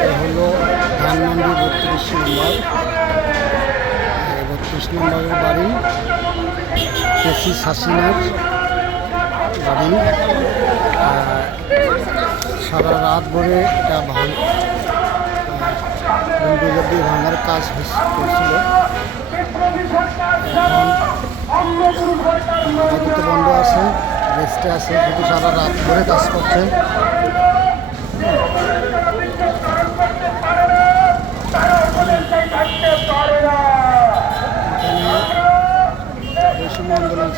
এ হলো ধানমন্ডি বত্রিশ নম্বর বত্রিশ নম্বরের বাড়ি কেসি শাসিনার বাড়ি সারা রাত ভরে এটা বন্ধুদের ভাঙার কাজ করছিল বন্ধ আছে রেস্টে আছে কিন্তু সারা রাত ধরে কাজ করছে বৈষম্য আন্দোলন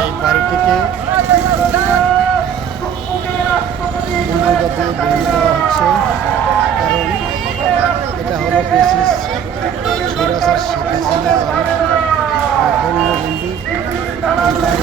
এই বাড়িটিকে বন্ধুদের দিয়ে ভেঙে দেওয়া হচ্ছে কারণ এটা হলো বেসিস সুরাসার শেখ হাসিনার বাড়ি বঙ্গবন্ধু এই বাড়িতে আমাদের বাংলাদেশি ক্ষতি করেছেন এটা এই বাড়ির কোন চিহ্ন থাকবে না ইসলামের বিরুদ্ধে কোন সংবিধান লিখলে আমরা মানি না মহলে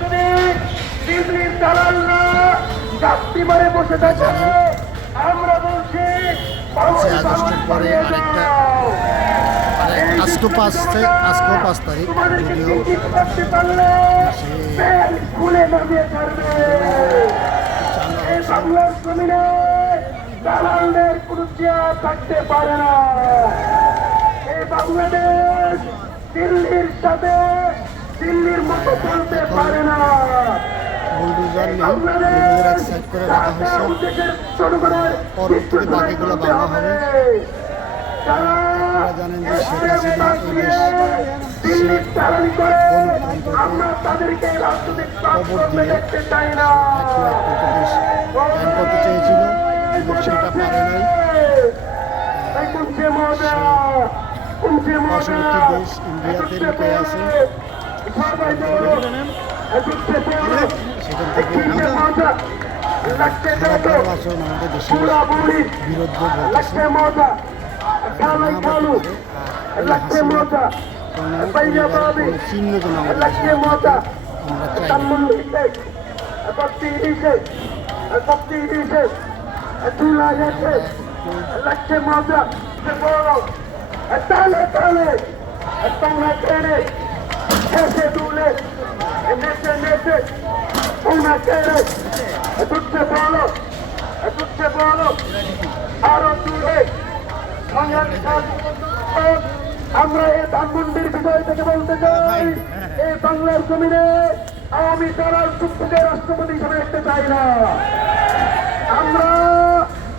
যদি দিল্লির মারে বসে থাকে আমরা পাঁচই আগস্টের পরে আরেকটা আর আজকেও পাঁচ আজকেও পাঁচ তারিখ যদিও দালালদের কোনো চেয়ার থাকতে পারে না এই বাংলাদেশ দিল্লির সাথে দিল্লির মতো চলতে পারে না সাইড করে রাখা হয়েছে। পরবর্তীতে বাকিগুলো ভাঙা হবে। আপনারা জানেন যে শেখ হাসিনা প্ল্যাটফর্মে দিয়ে এক করতে চেয়েছিল সেটা পারে নাই। পার্শ্ববর্তী দেশ ইন্ডিয়াতে লুকিয়ে আছে। বলো বলো সেখান থেকে খারাপ দেখো খারাপ আচরণ আমাদের দেশের পুরা বুড়ি বিরুদ্ধে বলতেছে লাগছে মজা খালাই না খালু বলতে পারে আর এই লাগছে হাসিনা মজা কোনো পাইয়া পরিবারের পাবি কোনো চিহ্ন যেন আমাদের লাগছে দেশে না মজা থাকে, আমরা চাই না। নেচে নেচে তোমরা কেড়ে তুচ্ছে বলো তুচ্ছে বলো আরও দূরে আমরা এই ধানমন্ডির বিষয় থেকে বলতে চাই এই বাংলার জমিনে আওয়ামী সরাল টুকটুকে রাষ্ট্রপতি হিসেবে দেখতে চাই না আমরা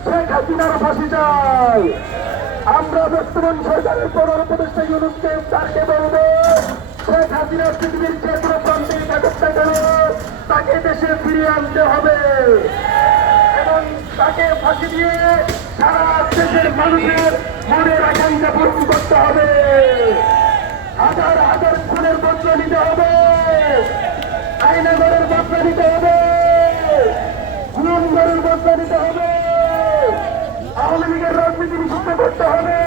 শেখ হাসিনার ফাঁসি চাই আমরা বর্তমান সরকারের প্রধান উপদেষ্টা ইউনুসকে তাকে বলব শেখ হাসিনার পৃথিবীর যে কোনো প্রান্তে কেন তাকে দেশে ফিরিয়ে আনতে হবে। এবং তাকে ফাঁসি দিয়ে সারা দেশের মানুষের মনের আকাঙ্ক্ষা পূরণ করতে হবে। হাজার হাজার খুনের বদলা নিতে হবে। আইনাগরের বদলা নিতে হবে। গুণগরের বদলা নিতে হবে। আওয়ামী লীগের রাজনীতি নিষিদ্ধ করতে হবে।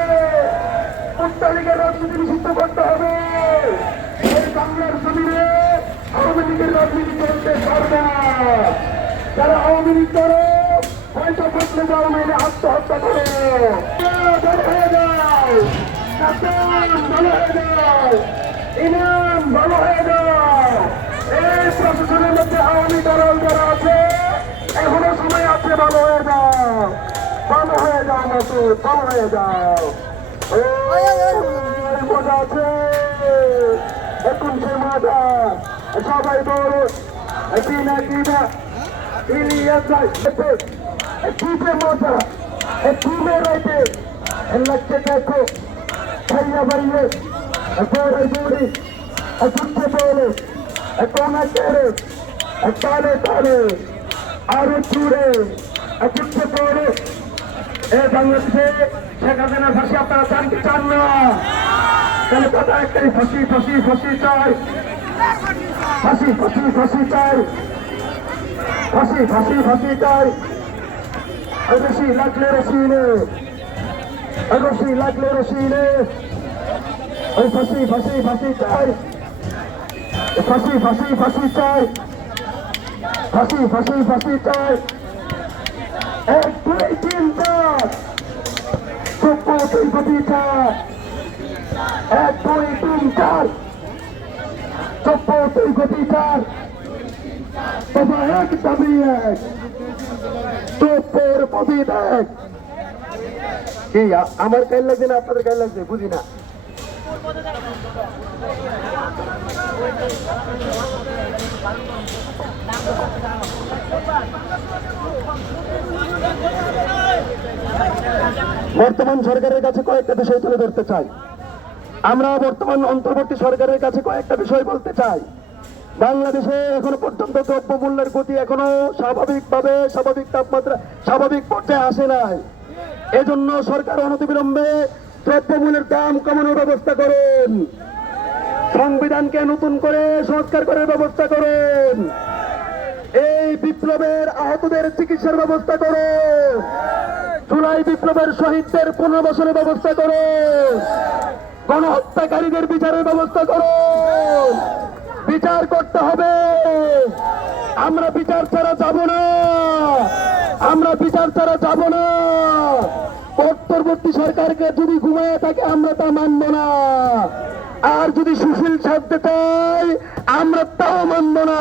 মুক্তা লীগের রাজনীতি নিষিদ্ধ করতে হবে। এই বাংলার জমিনে আওয়ামী লীগের রাজনীতি পারবে না। যারা আওয়ামী লীগ করো হয়তো বদলে যাও মেলে আত্মহত্যা করো। হয়ে যাও। ভালো হয়ে যাও ইনাম ভালো হয়ে যাও। এই প্রশাসনের মধ্যে এখনও সে মজা। সবাই বলো না কি না ইলিয়াস কিপে মজা কিপে রাইতে লাগছে দেখো ভাইয়া ভাইয়ে বড় বড়ি তুচ্ছে বলে কোনা কেড়ে তালে তালে আরও চুড়ে তুচ্ছে বলে এ বাংলাদেশে শেখ হাসিনা ফাঁসি আপনারা চান কি চান না তাহলে কথা একটাই ফাঁসি ফাঁসি ফাঁসি চাই ফাঁসি ফাঁসি ফাঁসি চাই। ফাঁসি ফাঁসি ফাঁসি চাই। রশি লাগলে রশি নে রশি লাগলে রশি নে ওই ফাঁসি ফাঁসি ফাঁসি চাই। ফাঁসি ফাঁসি ফাঁসি চাই। ফাঁসি ফাঁসি ফাঁসি চাই। এক, দুই, তিন, চার। দুই কোটি চার এক, দুই, তিন, চার। আমার গায়ে লাগছে না, আপনাদের গায়ে লাগছে? বুঝি না। বর্তমান সরকারের কাছে কয়েকটা বিষয় তুলে ধরতে চাই। আমরা বর্তমান অন্তর্বর্তী সরকারের কাছে কয়েকটা বিষয় বলতে চাই। বাংলাদেশে এখনও পর্যন্ত দ্রব্যমূল্যের গতি এখনও স্বাভাবিকভাবে স্বাভাবিক তাপমাত্রা স্বাভাবিক পর্যায়ে আসে নাই। এজন্য সরকার অনতিবিলম্বে দ্রব্যমূল্যের দাম কমানোর ব্যবস্থা করেন। সংবিধানকে নতুন করে সংস্কার করার ব্যবস্থা করেন। এই বিপ্লবের আহতদের চিকিৎসার ব্যবস্থা করুন। জুলাই বিপ্লবের শহীদদের পুনর্বাসনের ব্যবস্থা করুন। গণহত্যাকারীদের বিচারের ব্যবস্থা করুন বিচার করতে হবে। আমরা বিচার ছাড়া যাব না। আমরা বিচার ছাড়া যাব না। অন্তর্বর্তী সরকারকে যদি ঘুমায় থাকে, আমরা তা মানব না। আর যদি সুশীল ছাড়তে চাই আমরা তাও মানব না।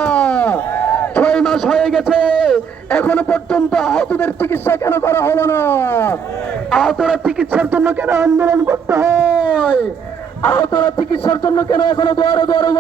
ছয় মাস হয়ে গেছে। এখনও পর্যন্ত আহতদের চিকিৎসা কেন করা হলো না? আহতরা চিকিৎসার জন্য কেন আন্দোলন করতে হয়? আহতরা চিকিৎসার জন্য কেন এখনও দোয়ারে দুয়ারে